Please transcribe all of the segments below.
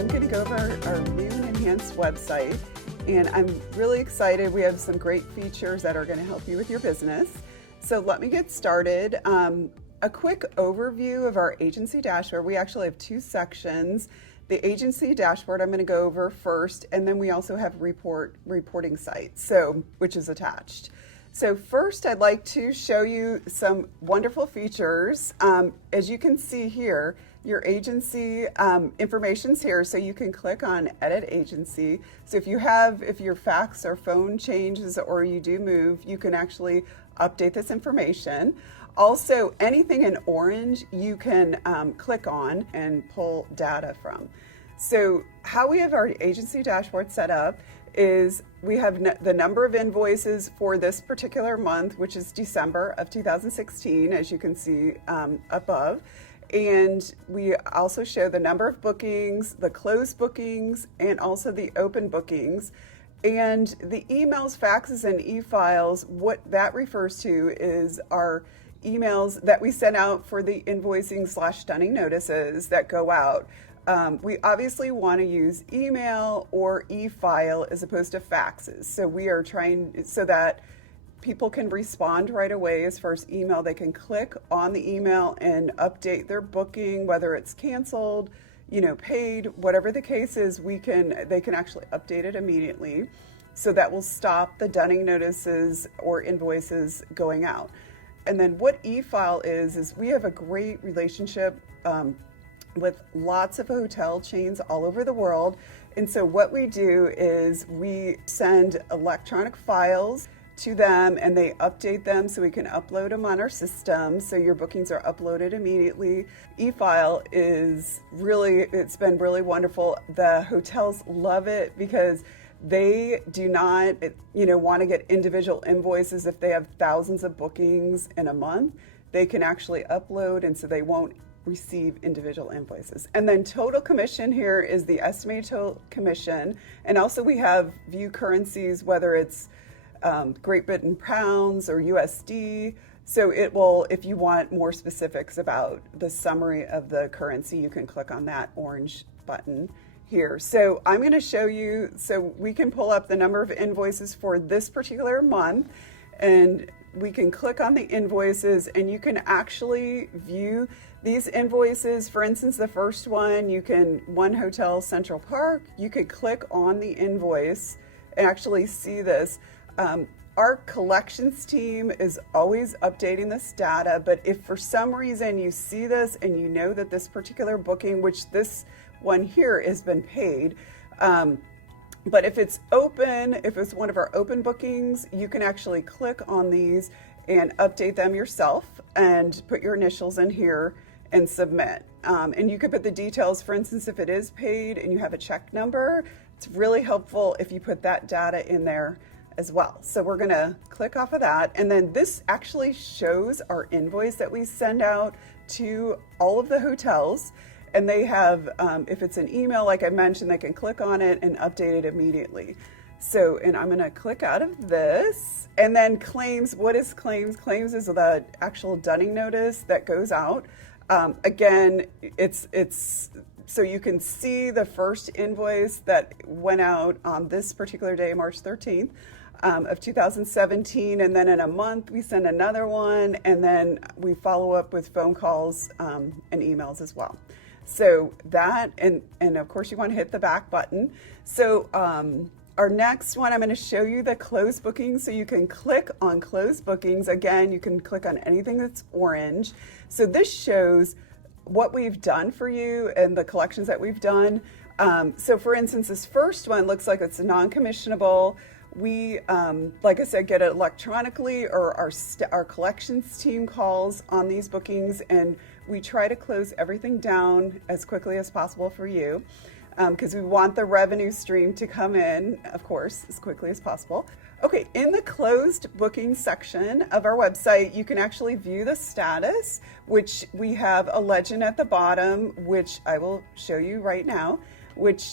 I'm going to go over our new and enhanced website, and I'm really excited. We have some great features that are going to help you with your business. So let me get started. A quick overview of our agency dashboard. We actually have two sections. The agency dashboard I'm going to go over first, and then we also have reporting sites, which is attached. So first, I'd like to show you some wonderful features. As you can see here, your agency information's here, so you can click on Edit Agency. So if your fax or phone changes or you do move, you can actually update this information. Also, anything in orange you can click on and pull data from. So how we have our agency dashboard set up is we have the number of invoices for this particular month, which is December of 2016, as you can see above. And we also show the number of bookings, the closed bookings, and also the open bookings. And the emails, faxes, and e-files, what that refers to is our emails that we send out for the invoicing/stunning notices that go out. We obviously want to use email or e-file as opposed to faxes. So we are trying so that people can respond right away. As far as email, they can click on the email and update their booking, whether it's canceled, paid, whatever the case is, they can actually update it immediately. So that will stop the dunning notices or invoices going out. And then what e-file is we have a great relationship with lots of hotel chains all over the world. And so what we do is we send electronic files to them and they update them so we can upload them on our system. So your bookings are uploaded immediately. E-file it's been really wonderful. The hotels love it because they do not, want to get individual invoices. If they have thousands of bookings in a month, they can actually upload, and so they won't receive individual invoices. And then total commission here is the estimated total commission. And also we have view currencies, whether it's Great Britain pounds or USD. So it will, if you want more specifics about the summary of the currency, you can click on that orange button here. So I'm going to show you, so we can pull up the number of invoices for this particular month, and we can click on the invoices and you can actually view these invoices. For instance, the first one, One Hotel Central Park, you could click on the invoice and actually see this. Our collections team is always updating this data, but if for some reason you see this and you know that this particular booking, which this one here has been paid, but if it's open, if it's one of our open bookings, you can actually click on these and update them yourself and put your initials in here and submit. And you could put the details, for instance, if it is paid and you have a check number, it's really helpful if you put that data in there as well. So we're going to click off of that. And then this actually shows our invoice that we send out to all of the hotels. And they have, if it's an email, like I mentioned, they can click on it and update it immediately. So, and I'm going to click out of this. And then claims, what is claims? Claims is the actual dunning notice that goes out. Again, it's so you can see the first invoice that went out on this particular day, March 13th. Of 2017, and then in a month we send another one, and then we follow up with phone calls and emails as well. So that, and of course you want to hit the back button. So our next one, I'm going to show you the closed bookings. So you can click on closed bookings. Again, you can click on anything that's orange. So this shows what we've done for you and the collections that we've done. So for instance, this first one looks like it's non-commissionable. We, like I said, get it electronically, or our collections team calls on these bookings, and we try to close everything down as quickly as possible for you, because we want the revenue stream to come in, of course, as quickly as possible. Okay, in the closed booking section of our website, you can actually view the status, which we have a legend at the bottom, which I will show you right now, which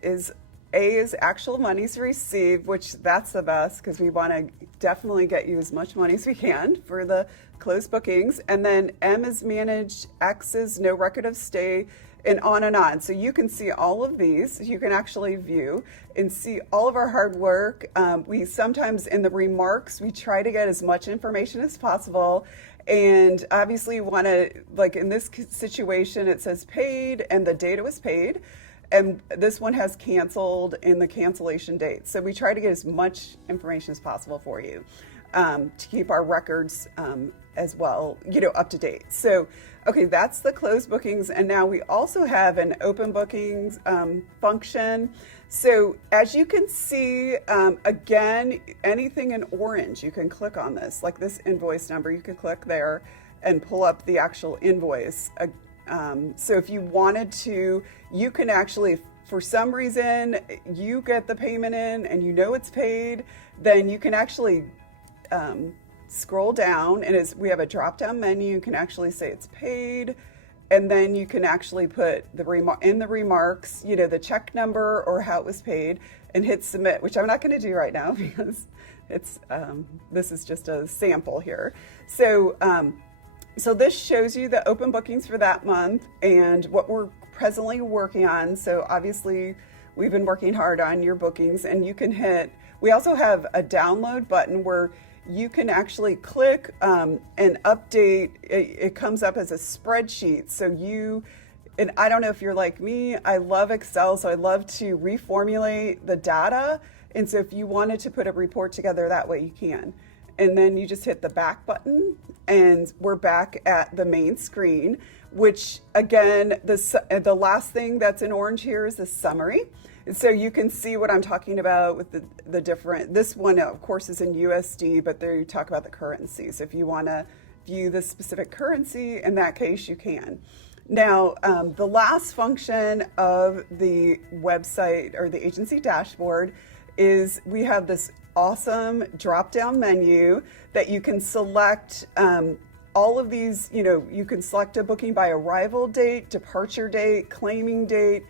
is A is actual monies received, which that's the best because we want to definitely get you as much money as we can for the closed bookings. And then M is managed, X is no record of stay, and on and on. So you can see all of these. You can actually view and see all of our hard work. We sometimes in the remarks, we try to get as much information as possible. And obviously you want to, like in this situation, it says paid and the data was paid. And this one has canceled in the cancellation date. So we try to get as much information as possible for you to keep our records as well, up to date. So, okay, that's the closed bookings. And now we also have an open bookings function. So as you can see, again, anything in orange, you can click on this, like this invoice number, you can click there and pull up the actual invoice. So if you wanted to, you can actually, for some reason, you get the payment in and it's paid, then you can actually scroll down, and we have a drop-down menu. You can actually say it's paid, and then you can actually put in the remarks, the check number or how it was paid, and hit submit, which I'm not going to do right now because it's this is just a sample here. So so this shows you the open bookings for that month and what we're presently working on. So obviously we've been working hard on your bookings, and you can we also have a download button where you can actually click and update. It comes up as a spreadsheet. So and I don't know if you're like me, I love Excel, so I love to reformulate the data. And so if you wanted to put a report together that way, you can. And then you just hit the back button, and we're back at the main screen, which again, the last thing that's in orange here is the summary. So you can see what I'm talking about with the different, this one of course is in USD, but there you talk about the currencies. If you want to view the specific currency, in that case you can. Now, the last function of the website or the agency dashboard is we have this awesome drop-down menu that you can select all of these, you can select a booking by arrival date, departure date, claiming date,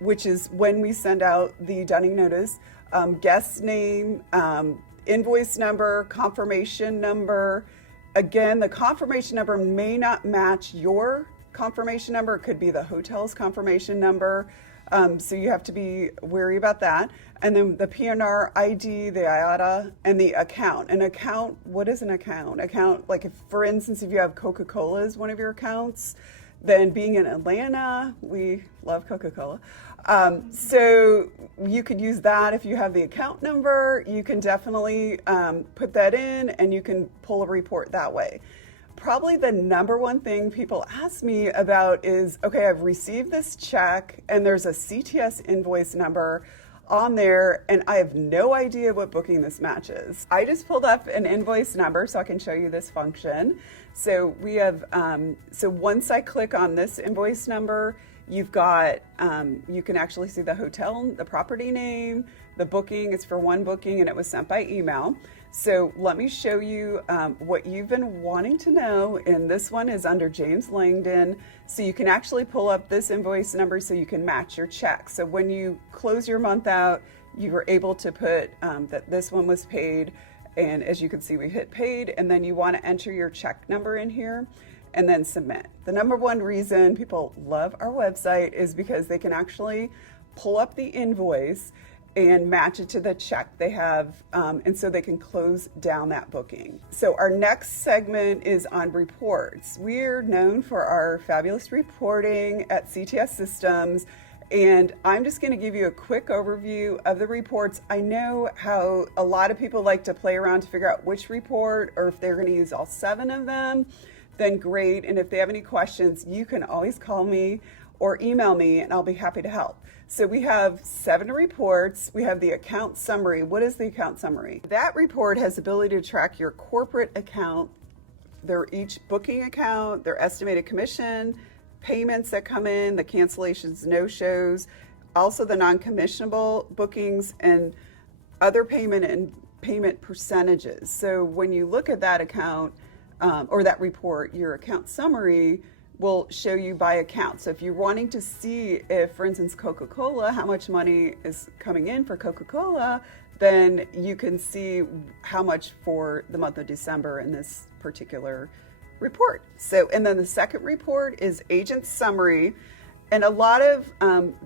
which is when we send out the dunning notice, guest name, invoice number, confirmation number. Again, the confirmation number may not match your confirmation number. It could be the hotel's confirmation number. So you have to be wary about that. And then the PNR ID, the IATA, and the account. An account, what is an account? Account, like if, for instance, if you have Coca-Cola as one of your accounts, then being in Atlanta, we love Coca-Cola. So you could use that. If you have the account number, you can definitely put that in and you can pull a report that way. Probably the number one thing people ask me about is, okay, I've received this check and there's a CTS invoice number on there and I have no idea what booking this matches. I just pulled up an invoice number so I can show you this function. So we have, so once I click on this invoice number, you've got, you can actually see the hotel, the property name, the booking. It's for one booking and it was sent by email. So let me show you what you've been wanting to know. And this one is under James Langdon. So you can actually pull up this invoice number so you can match your check. So when you close your month out, you were able to put that this one was paid. And as you can see, we hit paid, and then you want to enter your check number in here and then submit. The number one reason people love our website is because they can actually pull up the invoice and match it to the check they have, and so they can close down that booking. So our next segment is on reports. We're known for our fabulous reporting at CTS Systems, and I'm just going to give you a quick overview of the reports. I know how a lot of people like to play around to figure out which report, or if they're going to use all 7 of them, then great. And if they have any questions, you can always call me or email me and I'll be happy to help. So we have 7 reports. We have the account summary. What is the account summary? That report has the ability to track your corporate account, each booking account, their estimated commission, payments that come in, the cancellations, no-shows, also the non-commissionable bookings, and other payment and payment percentages. So when you look at that account or that report, your account summary will show you by account. So if you're wanting to see if, for instance, Coca-Cola, how much money is coming in for Coca-Cola, then you can see how much for the month of December in this particular report. So, and then the second report is agent summary. And a lot of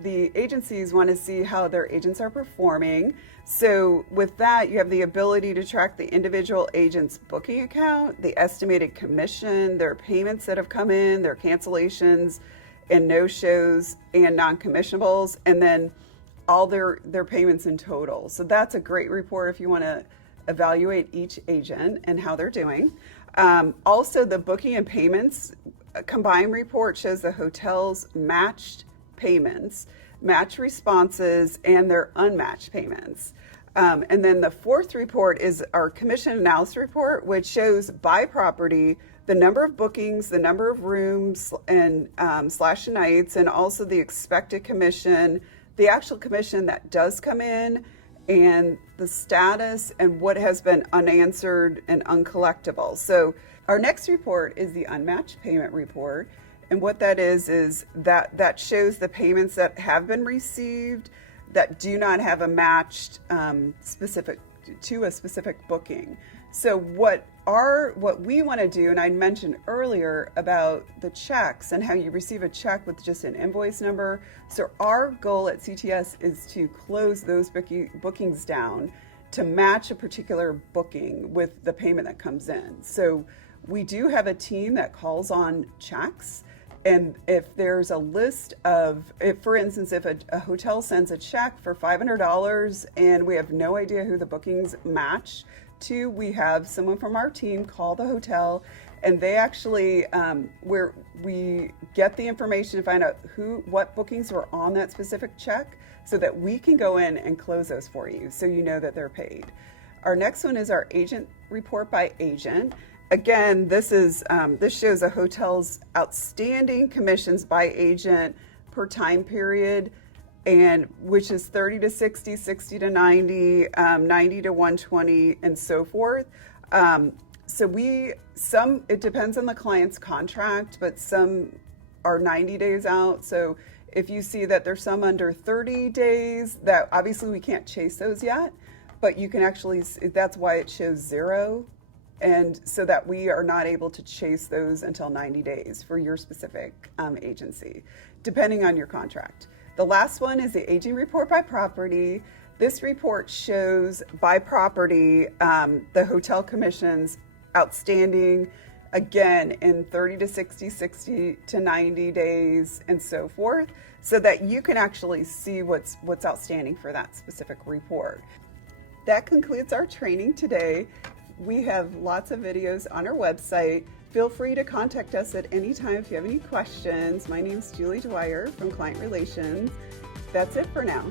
the agencies want to see how their agents are performing. So with that, you have the ability to track the individual agent's booking account, the estimated commission, their payments that have come in, their cancellations and no-shows and non-commissionables, and then all their payments in total. So that's a great report if you want to evaluate each agent and how they're doing. Also, the booking and payments combined report shows the hotel's matched payments, matched responses, and their unmatched payments. And then the fourth report is our commission analysis report, which shows by property the number of bookings, the number of rooms and slash nights, and also the expected commission, the actual commission that does come in, and the status and what has been unanswered and uncollectible. So our next report is the unmatched payment report. And what that is that shows the payments that have been received that do not have a matched specific to a specific booking. So what we want to do, and I mentioned earlier about the checks and how you receive a check with just an invoice number. So our goal at CTS is to close those bookings down to match a particular booking with the payment that comes in. So we do have a team that calls on checks. And if there's a list of, for instance, if a hotel sends a check for $500 and we have no idea who the bookings match to, we have someone from our team call the hotel, and they actually, where we get the information to find out what bookings were on that specific check so that we can go in and close those for you so you know that they're paid. Our next one is our agent report by agent. Again, this shows a hotel's outstanding commissions by agent per time period, and which is 30 to 60, 60 to 90, 90 to 120, and so forth. It depends on the client's contract, but some are 90 days out. So if you see that there's some under 30 days, that obviously we can't chase those yet, but you can actually, that's why it shows 0. And so that we are not able to chase those until 90 days for your specific agency, depending on your contract. The last one is the aging report by property. This report shows by property the hotel commissions outstanding, again, in 30 to 60, 60 to 90 days, and so forth, so that you can actually see what's outstanding for that specific report. That concludes our training today. We have lots of videos on our website. Feel free to contact us at any time if you have any questions. My name is Julie Dwyer from Client Relations. That's it for now.